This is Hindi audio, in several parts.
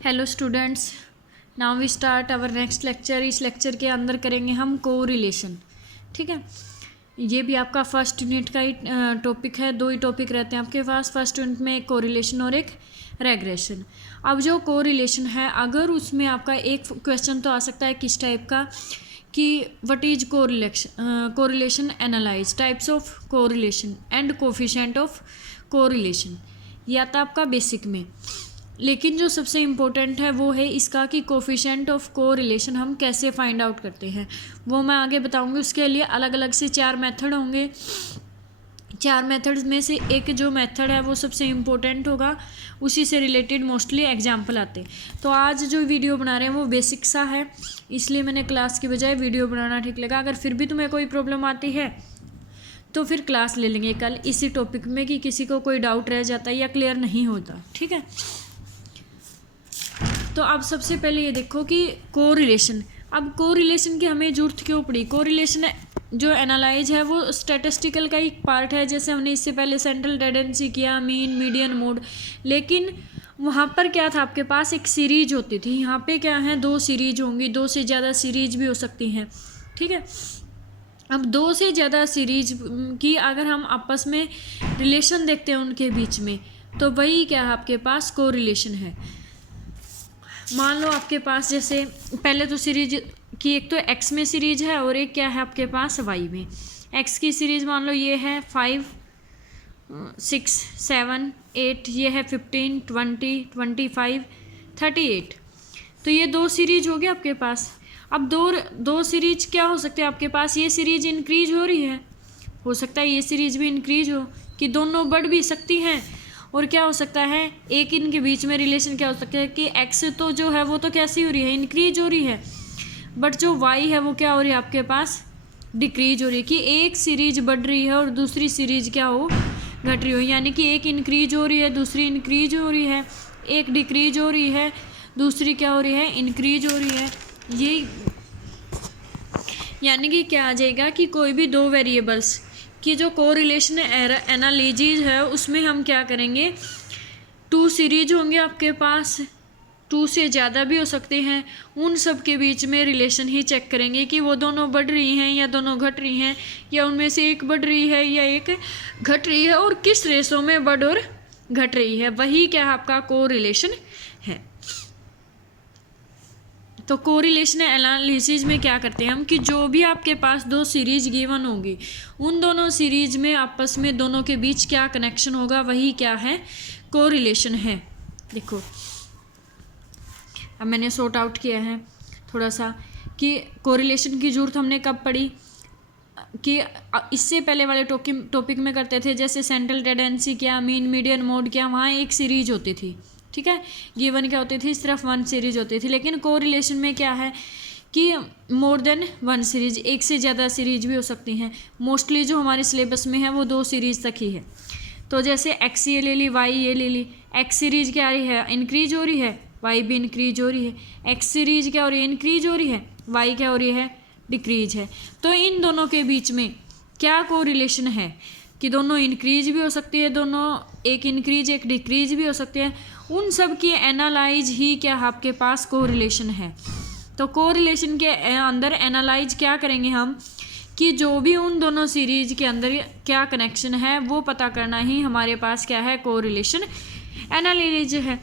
Hello students, now we start our next lecture. इस लेक्चर के अंदर करेंगे हम कोरिलेशन। ठीक है, ये भी आपका फर्स्ट यूनिट का ही टॉपिक है। दो ही टॉपिक रहते हैं आपके पास फर्स्ट यूनिट में, एक कोरिलेशन और एक रेग्रेशन। अब जो कोरिलेशन है, अगर उसमें आपका एक क्वेश्चन तो आ सकता है किस टाइप का कि what is correlation analyse, types of correlation and coefficient of correlation. ये आता आपका बेसिक में। लेकिन जो सबसे इम्पोर्टेंट है वो है इसका कि कोफिशिएंट ऑफ कोरिलेशन हम कैसे फाइंड आउट करते हैं, वो मैं आगे बताऊंगी। उसके लिए अलग अलग से 4 मेथड होंगे। 4 मेथड्स में से एक जो मेथड है वो सबसे इम्पोर्टेंट होगा, उसी से रिलेटेड मोस्टली एग्जाम्पल आते हैं। तो आज जो वीडियो बना रहे हैं वो बेसिक सा है, इसलिए मैंने क्लास की बजाय वीडियो बनाना ठीक लगा। अगर फिर भी तुम्हें कोई प्रॉब्लम आती है तो फिर क्लास ले लेंगे कल इसी टॉपिक में, कि किसी को कोई डाउट रह जाता है या क्लियर नहीं होता। ठीक है, तो अब सबसे पहले ये देखो कि कोरिलेशन। अब कोरिलेशन की हमें जरूरत क्यों पड़ी? कोरिलेशन जो एनालाइज है वो स्टैटिस्टिकल का एक पार्ट है। जैसे हमने इससे पहले सेंट्रल टेंडेंसी किया, मीन, मीडियन, मोड। लेकिन वहाँ पर क्या था, आपके पास एक सीरीज होती थी। यहाँ पे क्या है, 2 सीरीज होंगी, 2 से ज़्यादा सीरीज भी हो सकती हैं। ठीक है, अब 2 से ज़्यादा सीरीज की अगर हम आपस में रिलेशन देखते हैं उनके बीच में, तो वही क्या है, आपके पास कोरिलेशन है। मान लो आपके पास जैसे पहले तो सीरीज की एक तो एक्स में सीरीज है और एक क्या है आपके पास वाई में। एक्स की सीरीज मान लो ये है 5, 6, 7, 8, ये है 15, 20, 25, 38। तो ये 2 सीरीज हो गए आपके पास। अब दो सीरीज क्या हो सकते हैं आपके पास, ये सीरीज इंक्रीज हो रही है, हो सकता है ये सीरीज भी इंक्रीज हो, कि दोनों बढ़ भी सकती हैं। और क्या हो सकता है, एक इनके बीच में रिलेशन क्या हो सकता है कि एक्स तो जो है वो तो कैसी हो रही है, इंक्रीज हो रही है, बट जो वाई है वो क्या हो रही है आपके पास, डिक्रीज हो रही है। कि एक सीरीज बढ़ रही है और दूसरी सीरीज क्या हो, घट रही हो। यानी कि एक इंक्रीज हो रही है, दूसरी इंक्रीज हो रही है, एक डिक्रीज हो रही है, दूसरी क्या हो रही है, इंक्रीज हो रही है। ये यानी कि क्या आ जाएगा कि कोई भी 2 वेरिएबल्स कि जो कोरिलेशन एनालिसिस है उसमें हम क्या करेंगे, 2 सीरीज होंगे आपके पास, 2 से ज़्यादा भी हो सकते हैं। उन सब के बीच में रिलेशन ही चेक करेंगे कि वो दोनों बढ़ रही हैं या दोनों घट रही हैं, या उनमें से एक बढ़ रही है या एक घट रही है, और किस रेशो में बढ़ और घट रही है। वही क्या है आपका कोरिलेशन है। तो कोरिलेशन एनालिसिस में क्या करते हैं हम कि जो भी आपके पास 2 सीरीज गिवन होगी, उन दोनों सीरीज में आपस में दोनों के बीच क्या कनेक्शन होगा, वही क्या है, कोरिलेशन है। देखो अब मैंने सॉर्ट आउट किया है थोड़ा सा कि कोरिलेशन की जरूरत हमने कब पड़ी, कि इससे पहले वाले टॉपिक में करते थे। जैसे सेंट्रल टेंडेंसी क्या, मीन, मीडियन, मोड क्या, वहाँ एक सीरीज होती थी। ठीक है, गिवन क्या होती थी, सिर्फ 1 सीरीज होती थी। लेकिन कोरिलेशन में क्या है कि मोर देन 1 सीरीज, एक से ज़्यादा सीरीज भी हो सकती हैं। मोस्टली जो हमारे सिलेबस में है वो 2 सीरीज तक ही है। तो जैसे एक्स ये ले ली, वाई ये ले ली। एक्स सीरीज क्या आ रही है, इंक्रीज हो रही है, वाई भी इंक्रीज हो रही है। एक्स सीरीज क्या हो रही है, इंक्रीज हो रही है, वाई क्या हो रही है, डिक्रीज है। तो इन दोनों के बीच में क्या कोरिलेशन है कि दोनों इंक्रीज भी हो सकती है, दोनों एक इंक्रीज एक डिक्रीज भी हो सकते हैं। उन सब की एनालाइज ही क्या आपके पास कोरिलेशन है। तो कोरिलेशन के अंदर एनालाइज क्या करेंगे हम कि जो भी उन दोनों सीरीज के अंदर क्या कनेक्शन है वो पता करना ही हमारे पास क्या है, कोरिलेशन एनालिसिस है।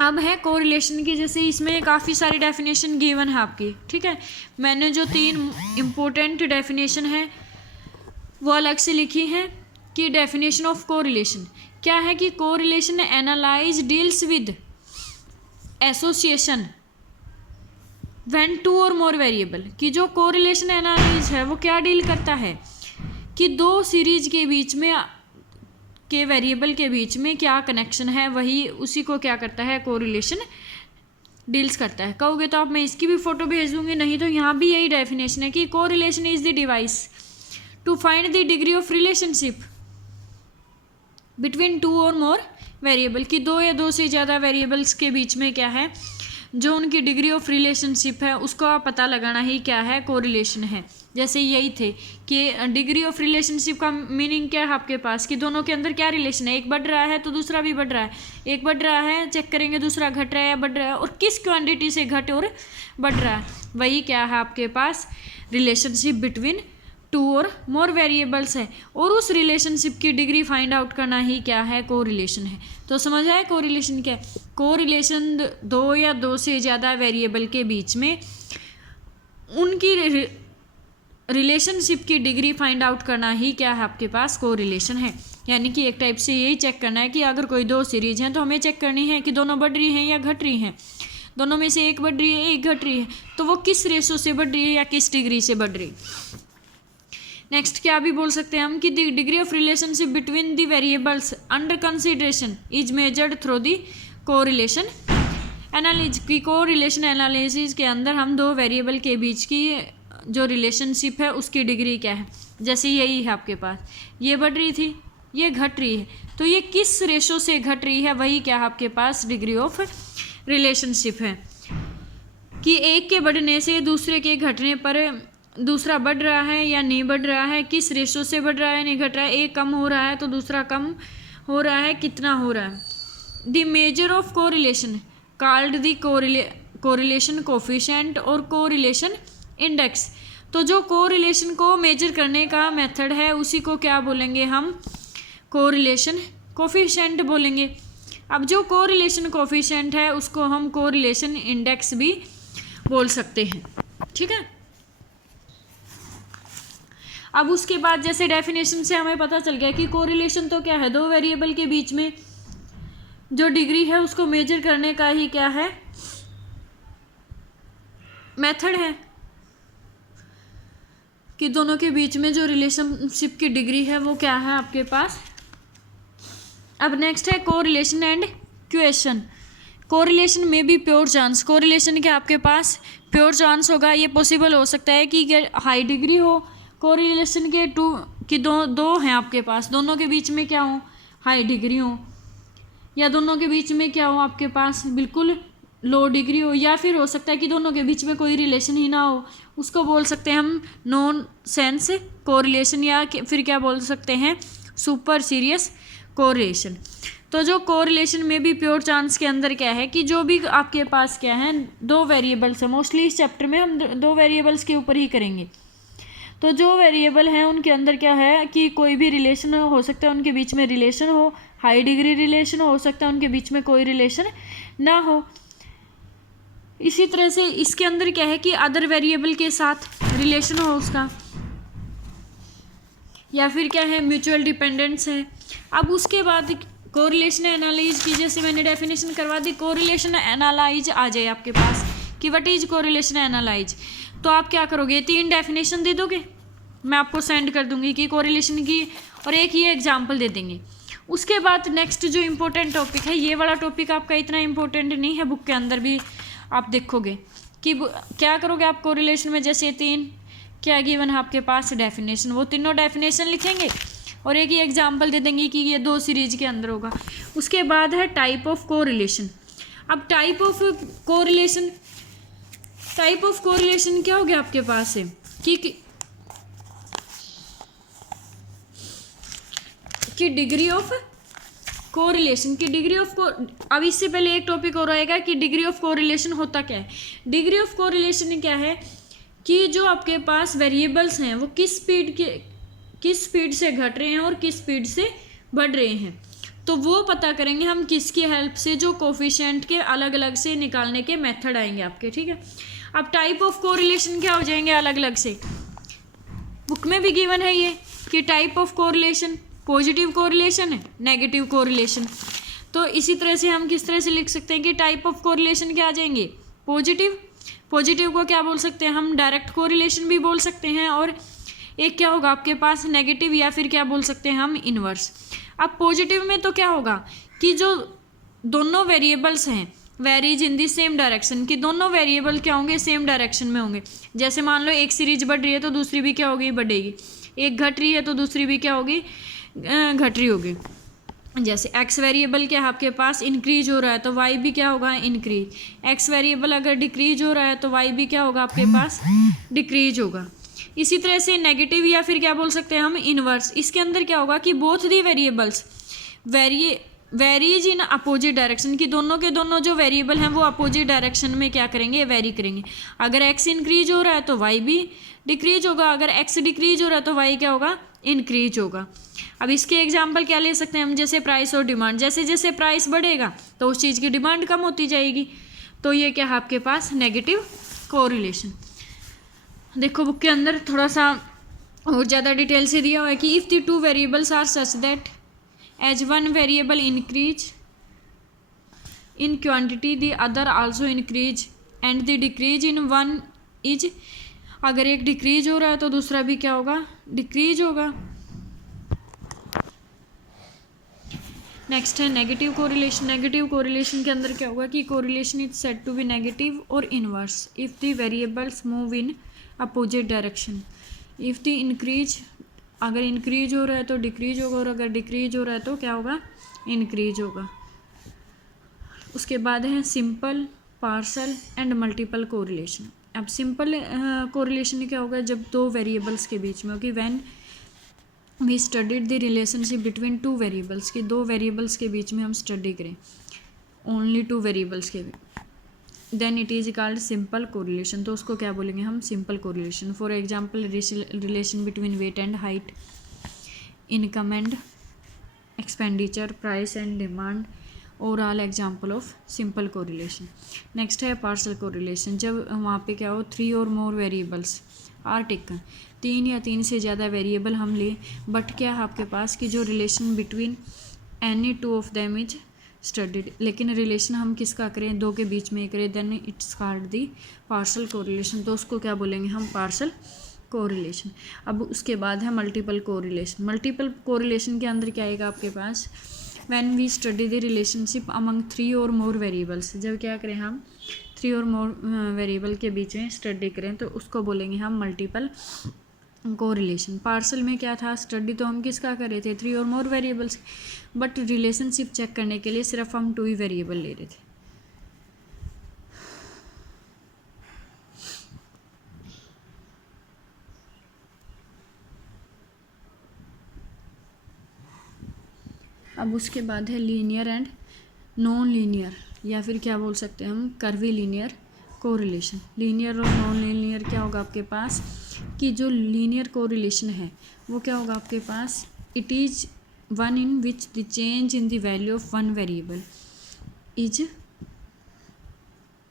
अब है कोरिलेशन की, जैसे इसमें काफ़ी सारी डेफिनेशन गिवन है आपकी। ठीक है, मैंने जो 3 इम्पोर्टेंट डेफिनेशन है वो अलग से लिखी हैं। कि डेफिनेशन ऑफ कोरिलेशन क्या है कि correlation analyse deals with association when 2 और मोर वेरिएबल। कि जो कोरिलेशन एनालाइज है वो क्या डील करता है कि 2 सीरीज के बीच में के वेरिएबल के बीच में क्या कनेक्शन है, वही उसी को क्या करता है, कोरिलेशन डील्स करता है। कहोगे तो आप मैं इसकी भी फोटो भेज दूंगी, नहीं तो यहाँ भी यही डेफिनेशन है कि correlation is the device to find the degree of relationship between 2 और मोर वेरिएबल। कि 2 या 2 से ज़्यादा वेरिएबल्स के बीच में क्या है, जो उनकी डिग्री ऑफ रिलेशनशिप है उसको आप पता लगाना ही क्या है, कोरिलेशन है। जैसे यही थे कि डिग्री ऑफ रिलेशनशिप का मीनिंग क्या है आपके पास, कि दोनों के अंदर क्या रिलेशन है, एक बढ़ रहा है तो दूसरा भी बढ़ रहा है, एक बढ़ रहा है चेक करेंगे दूसरा घट रहा है या बढ़ रहा है, और किस क्वांटिटी से घट और बढ़ रहा है, वही क्या है आपके पास रिलेशनशिप बिटवीन टू और मोर वेरिएबल्स है। और उस रिलेशनशिप की डिग्री फाइंड आउट करना ही क्या है, कोरिलेशन है। तो समझ आए कोरिलेशन क्या है, कोरिलेशन दो या दो से ज़्यादा वेरिएबल के बीच में उनकी रिलेशनशिप की डिग्री फाइंड आउट करना ही क्या है आपके पास, कोरिलेशन है। यानी कि एक टाइप से यही चेक करना है कि अगर कोई दो सीरीज हैं तो हमें चेक करनी है कि दोनों बढ़ रही हैं या घट रही हैं, दोनों में से एक बढ़ रही है एक घट रही है, तो वो किस रेशो से बढ़ रही है या किस डिग्री से बढ़ रही है। नेक्स्ट क्या भी बोल सकते हैं हम कि the degree of relationship between the variables under consideration is measured through the correlation analysis. की कोरिलेशन एनालिसिस के अंदर हम दो वेरिएबल के बीच की जो रिलेशनशिप है उसकी डिग्री क्या है। जैसे यही है आपके पास, ये बढ़ रही थी ये घट रही है, तो ये किस रेशो से घट रही है, वही क्या है आपके पास डिग्री ऑफ रिलेशनशिप है। कि एक के बढ़ने से दूसरे के घटने पर दूसरा बढ़ रहा है या नहीं बढ़ रहा है, किस रेशो से बढ़ रहा है नहीं घट रहा है, एक कम हो रहा है तो दूसरा कम हो रहा है, कितना हो रहा है। The measure of correlation called the correlation coefficient और कोरिलेशन इंडेक्स। तो जो कोरिलेशन को मेजर करने का मेथड है उसी को क्या बोलेंगे हम, कोरिलेशन कोफिशिएंट बोलेंगे। अब जो कोरिलेशन कोफिशिएंट है उसको हम कोरिलेशन इंडेक्स भी बोल सकते हैं, ठीक है। अब उसके बाद जैसे डेफिनेशन से हमें पता चल गया कि कोरिलेशन तो क्या है, दो वेरिएबल के बीच में जो डिग्री है उसको मेजर करने का ही क्या है, मेथड है, कि दोनों के बीच में जो रिलेशनशिप की डिग्री है वो क्या है आपके पास। अब नेक्स्ट है कोरिलेशन एंड क्वेश्चन। कोरिलेशन में भी प्योर चांस, कोरिलेशन के आपके पास प्योर चांस होगा, ये पॉसिबल हो सकता है कि हाई डिग्री हो कोरिलेशन के टू कि दो हैं आपके पास, दोनों के बीच में क्या हो हाई डिग्री हो, या दोनों के बीच में क्या हो आपके पास बिल्कुल लो डिग्री हो, या फिर हो सकता है कि दोनों के बीच में कोई रिलेशन ही ना हो, उसको बोल सकते हैं हम नॉन सेंस कोरिलेशन, या फिर क्या बोल सकते हैं सुपर सीरियस कोरिलेशन। तो जो कोरिलेशन में भी प्योर चांस के अंदर क्या है कि जो भी आपके पास क्या है दो वेरिएबल्स है, मोस्टली इस चैप्टर में हम दो वेरिएबल्स के ऊपर ही करेंगे। तो जो वेरिएबल हैं उनके अंदर क्या है कि कोई भी रिलेशन हो सकता है, उनके बीच में रिलेशन हो, हाई डिग्री रिलेशन हो सकता है उनके बीच में कोई रिलेशन ना हो। इसी तरह से इसके अंदर क्या है कि अदर वेरिएबल के साथ रिलेशन हो उसका, या फिर क्या है म्यूचुअल डिपेंडेंस है। अब उसके बाद कोरिलेशन एनालाइज की, जैसे मैंने डेफिनेशन करवा दी, कोरिलेशन एनालाइज आ जाए आपके पास कि व्हाट इज कोरिलेशन एनालाइज। तो आप क्या करोगे, तीन डेफिनेशन दे दोगे, मैं आपको सेंड कर दूंगी कि कोरिलेशन की, और एक ये एग्जाम्पल दे देंगे। उसके बाद नेक्स्ट जो इम्पोर्टेंट टॉपिक है, ये वाला टॉपिक आपका इतना इम्पोर्टेंट नहीं है, बुक के अंदर भी आप देखोगे कि क्या करोगे आप कोरिलेशन में। जैसे तीन क्या गिवन है आपके पास डेफिनेशन, वो तीनों डेफिनेशन लिखेंगे और एक ही एग्जाम्पल दे देंगे कि ये दो सीरीज के अंदर होगा। उसके बाद है टाइप ऑफ कोरिलेशन। अब type of correlation, type of correlation क्या हो गया आपके पास है कि डिग्री ऑफ कोरिलेशन की डिग्री ऑफ अब इससे पहले एक टॉपिक और आएगा कि डिग्री ऑफ कोरिलेशन होता क्या है। डिग्री ऑफ कोरिलेशन क्या है कि जो आपके पास वेरिएबल्स हैं वो किस स्पीड से घट रहे हैं और किस स्पीड से बढ़ रहे हैं, तो वो पता करेंगे हम किसकी हेल्प से, जो कोफिशिएंट के अलग अलग से निकालने के मेथड आएंगे आपके, ठीक है। अब टाइप ऑफ कोरिलेशन क्या हो जाएंगे अलग अलग से, बुक में भी गिवन है ये कि type of correlation positive correlation है, नेगेटिव कोरिलेशन। तो इसी तरह से हम किस तरह से लिख सकते हैं कि टाइप ऑफ कोरिलेशन क्या आ जाएंगे पॉजिटिव, पॉजिटिव को क्या बोल सकते हैं हम डायरेक्ट कोरिलेशन भी बोल सकते हैं, और एक क्या होगा आपके पास नेगेटिव, या फिर क्या बोल सकते हैं हम इनवर्स। अब पॉजिटिव में तो क्या होगा कि जो दोनों वेरिएबल्स हैं varies in the same direction, कि दोनों वेरिएबल क्या होंगे सेम डायरेक्शन में होंगे। जैसे मान लो एक सीरीज बढ़ रही है तो दूसरी भी क्या होगी बढ़ेगी, एक घट रही है तो दूसरी भी क्या होगी घट रही होगी। जैसे एक्स वेरिएबल क्या है आपके पास, इंक्रीज हो रहा है तो वाई भी क्या होगा, इंक्रीज। एक्स वेरिएबल अगर डिक्रीज हो रहा है तो वाई भी क्या होगा आपके पास, डिक्रीज होगा। इसी तरह से नेगेटिव या फिर क्या बोल सकते हैं हम, इनवर्स। इसके अंदर क्या होगा कि both the variables varies in opposite direction, की दोनों के दोनों जो वेरिएबल हैं वो अपोजिट डायरेक्शन में क्या करेंगे, वेरी करेंगे। अगर एक्स इंक्रीज हो रहा है तो वाई भी डिक्रीज होगा, अगर एक्स डिक्रीज हो रहा है तो वाई क्या होगा, इंक्रीज होगा। अब इसके एग्जाम्पल क्या ले सकते हैं हम, जैसे प्राइस और डिमांड। जैसे जैसे प्राइस बढ़ेगा तो उस चीज़ की डिमांड कम होती जाएगी, तो ये क्या है आपके पास, नेगेटिव कोरिलेशन। देखो बुक के अंदर थोड़ा सा और ज़्यादा डिटेल से दिया हुआ है कि if the two variables are such that as one variable increase in quantity the other also increase and the decrease in one is, अगर एक डिक्रीज हो रहा है तो दूसरा भी क्या होगा, डिक्रीज होगा। नेक्स्ट है नेगेटिव कोरिलेशन। नेगेटिव कोरिलेशन के अंदर क्या होगा कि correlation is said to be negative और inverse if the variables move in opposite direction. If the increase, अगर इंक्रीज हो रहा है तो डिक्रीज होगा, और अगर डिक्रीज हो रहा है तो क्या होगा, इंक्रीज होगा। उसके बाद है simple, partial and multiple correlation. अब सिंपल कोरिलेशन क्या होगा, जब दो वेरिएबल्स के बीच में होगी, when we studied the relationship between two variables, की दो वेरिएबल्स के बीच में हम स्टडी करें, ओनली टू वेरिएबल्स के, then it is called simple correlation, तो उसको क्या बोलेंगे हम, simple correlation. For example relation between weight and height, income and expenditure, price and demand, और all example of simple correlation. Next है पार्शल कोरिलेशन, जब वहाँ पे क्या हो, थ्री और मोर वेरिएबल्स आर टेकन, तीन या तीन से ज़्यादा वेरिएबल हम लें, बट क्या है आपके पास कि जो relation between any two of them is studied, लेकिन रिलेशन हम किसका करें, दो के बीच में करें, then it's called the partial correlation, तो उसको क्या बोलेंगे हम, पार्शल कोरिलेशन। अब उसके बाद है मल्टीपल कोरिलेशन। मल्टीपल कोरिलेशन के अंदर क्या आएगा आपके पास, when we study the relationship among three और मोर वेरिएबल्स, जब क्या करें हम, थ्री और मोर वेरिएबल के बीच में स्टडी करें तो उसको बोलेंगे हम मल्टीपल कोरिलेशन। पार्सल में क्या था, स्टडी तो हम किसका कर रहे थे, थ्री और more variables, but relationship check करने के लिए सिर्फ हम टू ही वेरिएबल ले रहे थे। अब उसके बाद है लीनियर एंड नॉन लीनियर, या फिर क्या बोल सकते हैं हम, कर्वी लीनियर कोरिलेशन। लीनियर और नॉन लीनियर क्या होगा आपके पास, कि जो लीनियर कोरिलेशन है वो क्या होगा आपके पास, it is one in which the change in the value of one variable is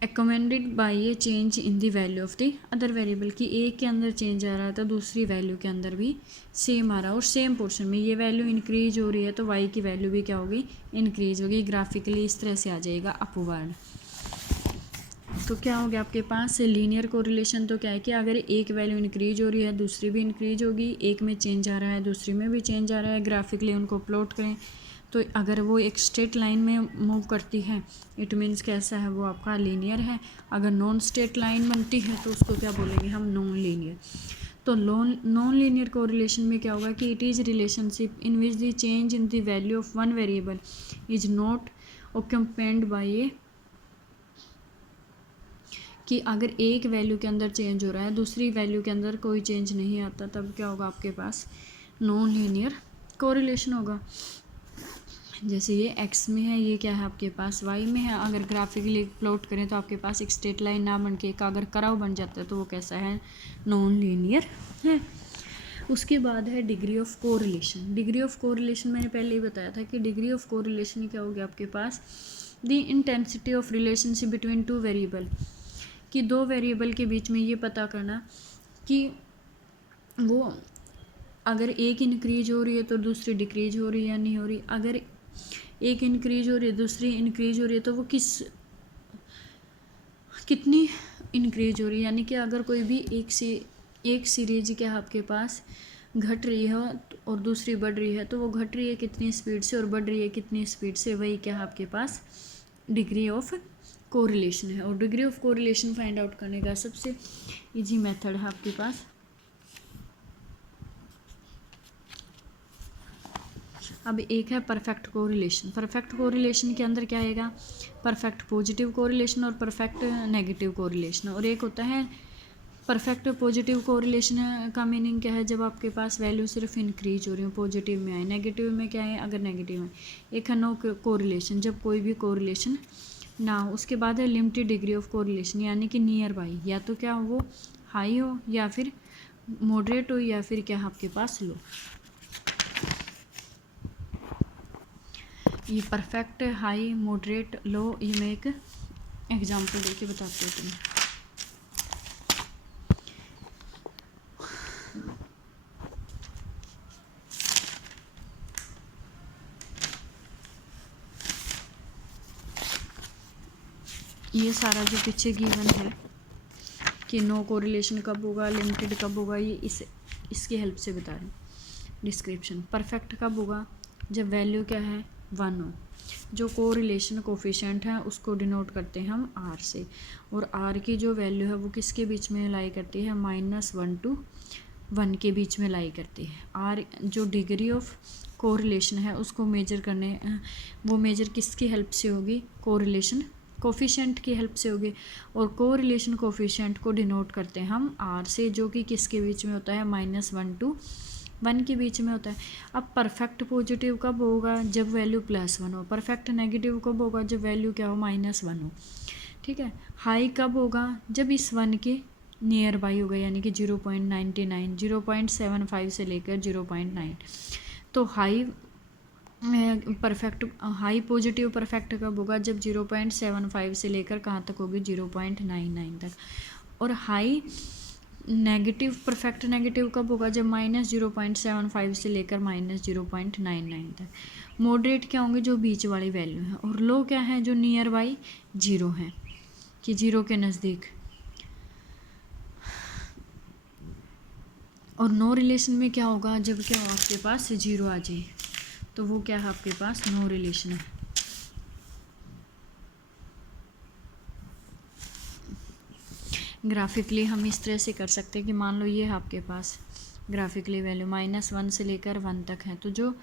accompanied by a change in the value of the other variable, की एक के अंदर चेंज आ रहा है तो दूसरी वैल्यू के अंदर भी सेम आ रहा है, और सेम पोर्शन में ये वैल्यू इंक्रीज हो रही है तो वाई की वैल्यू भी क्या होगी, इंक्रीज होगी। ग्राफिकली इस तरह से आ जाएगा अपवर्ड। तो क्या हो गया आपके पास लीनियर कोरिलेशन, तो क्या है कि अगर एक वैल्यू इंक्रीज हो रही है दूसरी भी इंक्रीज होगी, एक में चेंज आ रहा है दूसरी में भी चेंज आ रहा है, ग्राफिकली उनको प्लॉट करें तो अगर वो एक स्ट्रेट लाइन में मूव करती है इट मीन्स कैसा है, वो आपका लीनियर है। अगर नॉन स्ट्रेट लाइन बनती है तो उसको क्या बोलेंगे हम, नॉन लीनियर। तो नॉन लीनियर कोरिलेशन में क्या होगा कि it is relationship in which the change in the value of one variable is not accompanied by a, कि अगर एक वैल्यू के अंदर चेंज हो रहा है दूसरी वैल्यू के अंदर कोई चेंज नहीं आता, तब क्या होगा आपके पास, नॉन लीनियर कोरिलेशन होगा। जैसे ये x में है, ये क्या है आपके पास y में है, अगर ग्राफिकली प्लॉट करें तो आपके पास एक स्ट्रेट लाइन ना बन के एक अगर कर्व बन जाता है तो वो कैसा है, नॉन लीनियर है। उसके बाद है degree of correlation. Degree of correlation मैंने पहले ही बताया था कि डिग्री ऑफ कोरिलेशन क्या हो गया आपके पास, the intensity of relationship between two variable, कि दो वेरिएबल के बीच में ये पता करना कि वो अगर एक इंक्रीज हो रही है तो दूसरी डिक्रीज हो रही है या नहीं हो रही, अगर एक इंक्रीज हो रही है दूसरी इंक्रीज हो रही है तो वो कितनी इंक्रीज हो रही है, यानी कि अगर कोई भी एक सीरीज क्या आपके पास घट रही है और दूसरी बढ़ रही है तो वो घट रही है कितनी स्पीड से और बढ़ रही है कितनी स्पीड से, वही क्या आपके पास डिग्री ऑफ कोरिलेशन है। और degree of correlation find out करने का सबसे इजी मेथड है आपके पास, अब एक है परफेक्ट कोरिलेशन। परफेक्ट कोरिलेशन के अंदर क्या आएगा, परफेक्ट पॉजिटिव कोरिलेशन और परफेक्ट नेगेटिव कोरिलेशन। और एक होता है परफेक्ट पॉजिटिव कोरिलेशन का मीनिंग क्या है, जब आपके पास वैल्यू सिर्फ इंक्रीज हो रही हो, पॉजिटिव में आए, नेगेटिव में क्या है अगर नेगेटिव में। एक है नो कोरिलेशन, जब कोई भी कोरिलेशन ना हो। उसके बाद है लिमिटेड डिग्री ऑफ कोरिलेशन, यानी कि नियर बाई, या तो क्या वो हाई हो या फिर मॉडरेट हो या फिर क्या आपके पास लो। ये परफेक्ट, हाई, मॉडरेट, लो, ये मैं एक एग्जांपल देके बताती हूँ तुम्हें। ये सारा जो पीछे गिवन है कि नो कोरिलेशन कब होगा, लिमिटेड कब होगा, ये इसकी हेल्प से बता रही हूँ डिस्क्रिप्शन। परफेक्ट कब होगा, जब वैल्यू क्या है 1 हो। जो कोरिलेशन कोफिशिएंट है उसको डिनोट करते हैं हम आर से, और आर की जो वैल्यू है वो किसके बीच में लाई करती है, -1 to 1 के बीच में लाई करती है। आर जो डिग्री ऑफ कोरिलेशन है उसको मेजर करने, वो मेजर किसकी हेल्प से होगी, कोरिलेशन कोफिशिएंट की हेल्प से होगी। और कोरिलेशन कोफिशिएंट को डिनोट करते हैं हम आर से, जो कि किसके बीच में होता है, -1 to 1 के बीच में होता है। अब परफेक्ट पॉजिटिव कब होगा, जब वैल्यू +1 हो। परफेक्ट नेगेटिव कब होगा, जब वैल्यू क्या हो, -1 हो। ठीक है। हाई कब होगा, जब इस 1 के नियर बाई होगा, यानी कि 0.99, 0.75 से लेकर 0.9। तो high perfect, high positive perfect कब होगा, जब 0.75 से लेकर कहाँ तक होगी, 0.99 तक। और हाई नेगेटिव परफेक्ट नेगेटिव कब होगा, जब -0.75 से लेकर -0.99 तक। मॉडरेट क्या होंगे, जो बीच वाली वैल्यू है। और लो क्या है, जो नियर बाई 0 है, कि 0 के नज़दीक। और नो रिलेशन में क्या होगा, जब क्या हो आपके पास 0 आ जाए, तो वो क्या है आपके पास नो रिलेशन है। ग्राफिकली हम इस तरह से कर सकते हैं कि मान लो ये है आपके पास ग्राफिकली वैल्यू -1 से लेकर 1 तक है, तो जो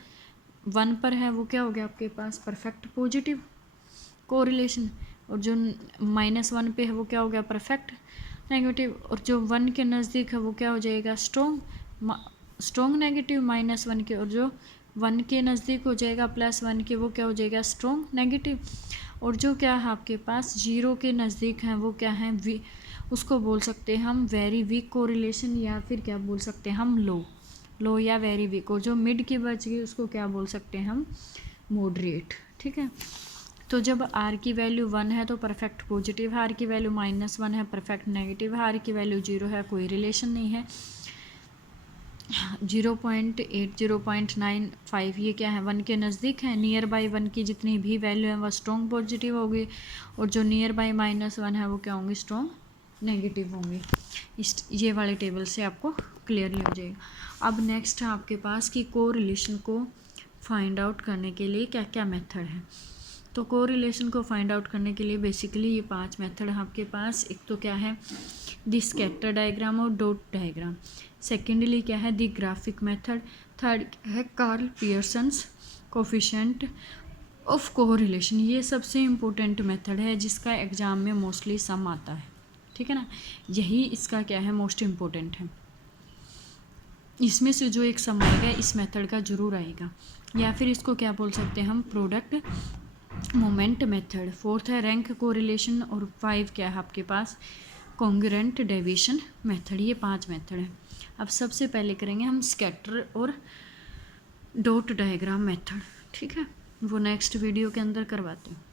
1 पर है वो क्या हो गया आपके पास परफेक्ट पॉजिटिव कोरिलेशन, और जो -1 पे है वो क्या हो गया परफेक्ट नेगेटिव, और जो 1 के नज़दीक है वो क्या हो जाएगा स्ट्रॉन्ग नेगेटिव -1 के, और जो 1 के नज़दीक हो जाएगा +1 के, वो क्या हो जाएगा स्ट्रॉन्ग नेगेटिव। और जो क्या है आपके पास 0 के नज़दीक हैं वो क्या है उसको बोल सकते हैं हम वेरी वीक कोरिलेशन, या फिर क्या बोल सकते हैं हम लो या वेरी वीक। और जो मिड की बच गई उसको क्या बोल सकते हैं हम मॉडरेट। ठीक है। तो जब आर की वैल्यू 1 है तो परफेक्ट पॉजिटिव है, आर की वैल्यू -1 है परफेक्ट नेगेटिव है, आर की वैल्यू 0 है कोई रिलेशन नहीं है। 0.8 0.95 ये क्या है 1 के नज़दीक है, नियर बाई 1 की जितनी भी वैल्यू है वह स्ट्रॉन्ग पॉजिटिव होगी, और जो नियर बाई -1 है वो क्या होंगे स्ट्रॉन्ग नेगेटिव होंगे। ये वाले टेबल से आपको क्लियरली हो जाएगा। अब नेक्स्ट है आपके पास कि कोरिलेशन को फाइंड आउट करने के लिए क्या क्या मेथड है। तो कोरिलेशन को फाइंड आउट करने के लिए बेसिकली ये 5 मेथड है आपके पास। एक तो क्या है द स्कैटर डायग्राम और डॉट डायग्राम, सेकेंडली क्या है द ग्राफिक मेथड, थर्ड है Karl Pearson's coefficient of correlation. ये सबसे इम्पोर्टेंट मेथड है जिसका एग्जाम में मोस्टली सम आता है। ठीक है ना, यही इसका क्या है मोस्ट इम्पोर्टेंट है। इसमें से जो एक सम आएगा इस मेथड का जरूर आएगा, या फिर इसको क्या बोल सकते हैं हम प्रोडक्ट मोमेंट मेथड। फोर्थ है रैंक कोरिलेशन, और 5 क्या है आपके पास कॉन्ग्रुएंट डेविएशन मेथड। ये 5 मेथड है। अब सबसे पहले करेंगे हम स्कैटर और डॉट डायग्राम मेथड। ठीक है, वो नेक्स्ट वीडियो के अंदर करवाते हैं।